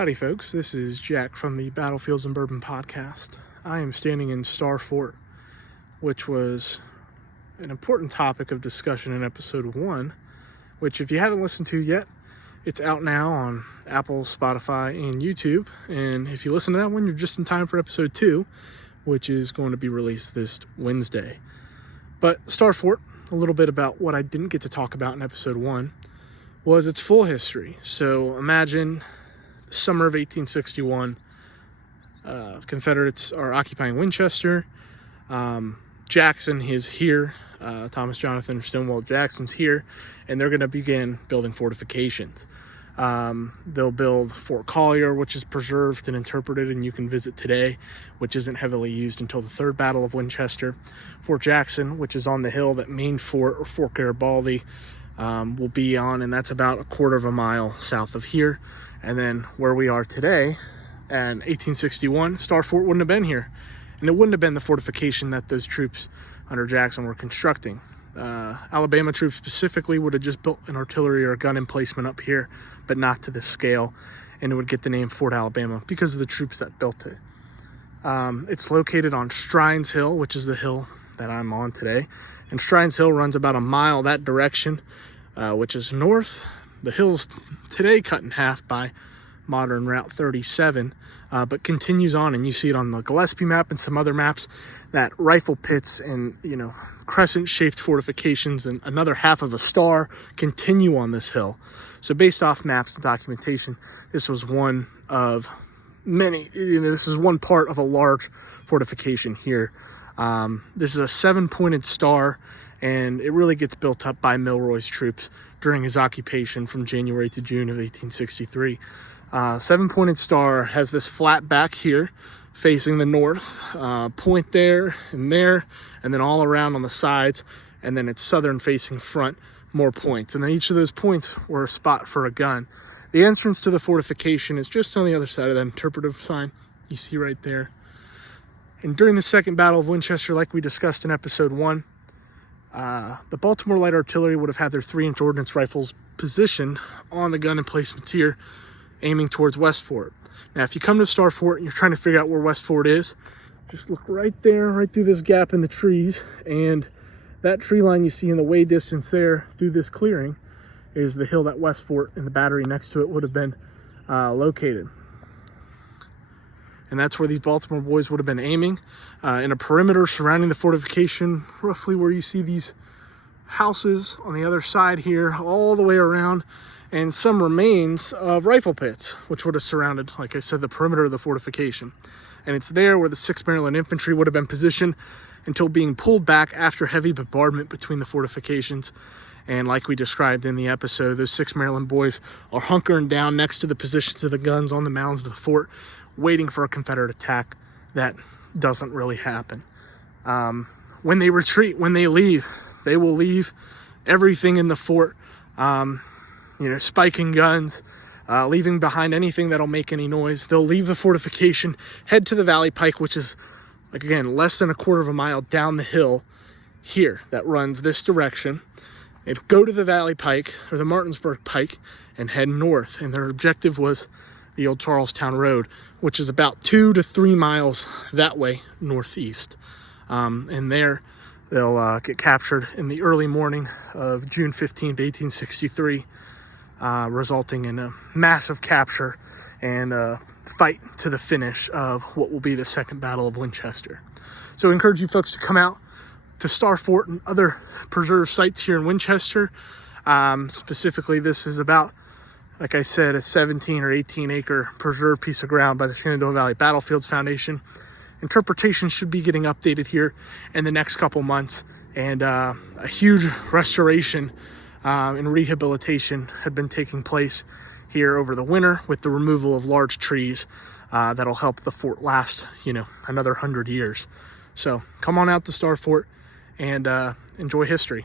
Howdy folks, this is Jack from the Battlefields and Bourbon podcast. I am standing in Star Fort, which was an important topic of discussion in episode 1, which if you haven't listened to yet, it's out now on Apple, Spotify, and YouTube. And if you listen to that one, you're just in time for episode 2, which is going to be released this Wednesday. But Star Fort, a little bit about what I didn't get to talk about in episode 1, was its full history. So imagine the summer of 1861, Confederates are occupying Winchester. Jackson is here. Thomas Jonathan Stonewall Jackson's here, and they're going to begin building fortifications. They'll build Fort Collier, which is preserved and interpreted, and you can visit today, which isn't heavily used until the Third Battle of Winchester. Fort Jackson, which is on the hill that main fort, or Fort Garibaldi, will be on, and that's about a quarter of a mile south of here. And then where we are today, in 1861, Star Fort wouldn't have been here, and it wouldn't have been the fortification that those troops under Jackson were constructing. Alabama troops specifically would have just built an artillery or a gun emplacement up here, but not to this scale, and it would get the name Fort Alabama because of the troops that built it. It's located on Strines Hill, which is the hill that I'm on today, and Strines Hill runs about a mile that direction, which is north. The hill's today cut in half by modern Route 37, but continues on, and you see it on the Gillespie map and some other maps, that rifle pits and, crescent-shaped fortifications and another half of a star continue on this hill. So based off maps and documentation, this was one of many, this is one part of a large fortification here. This is a 7-pointed star, and it really gets built up by Milroy's troops during his occupation from January to June of 1863. 7-pointed star has this flat back here facing the north, point there, and then all around on the sides, and then its southern facing front, more points. And then each of those points were a spot for a gun. The entrance to the fortification is just on the other side of that interpretive sign you see right there. And during the Second Battle of Winchester, like we discussed in episode 1, the Baltimore Light Artillery would have had their 3-inch ordnance rifles positioned on the gun emplacements here, aiming towards West Fort. Now, if you come to Star Fort and you're trying to figure out where West Fort is, just look right there, right through this gap in the trees, and that tree line you see in the way distance there through this clearing is the hill that West Fort and the battery next to it would have been located. And that's where these Baltimore boys would have been aiming in a perimeter surrounding the fortification, roughly where you see these houses on the other side here, all the way around, and some remains of rifle pits, which would have surrounded, like I said, the perimeter of the fortification. And it's there where the 6th Maryland Infantry would have been positioned until being pulled back after heavy bombardment between the fortifications. And like we described in the episode, those 6th Maryland boys are hunkering down next to the positions of the guns on the mounds of the fort, waiting for a Confederate attack that doesn't really happen. When they retreat, when they leave, they will leave everything in the fort, spiking guns, leaving behind anything that'll make any noise. They'll leave the fortification, head to the Valley Pike, which is, like again, less than a quarter of a mile down the hill here that runs this direction. They'd go to the Valley Pike, or the Martinsburg Pike, and head north. And their objective was the old Charlestown Road, which is about 2 to 3 miles that way northeast. And there they'll get captured in the early morning of June 15th, 1863, resulting in a massive capture and a fight to the finish of what will be the Second Battle of Winchester. So I encourage you folks to come out to Star Fort and other preserved sites here in Winchester. Specifically, this is about, like I said, a 17 or 18 acre preserved piece of ground by the Shenandoah Valley Battlefields Foundation. Interpretation should be getting updated here in the next couple months, and a huge restoration and rehabilitation had been taking place here over the winter with the removal of large trees that'll help the fort last, another 100 years. So come on out to Star Fort and enjoy history.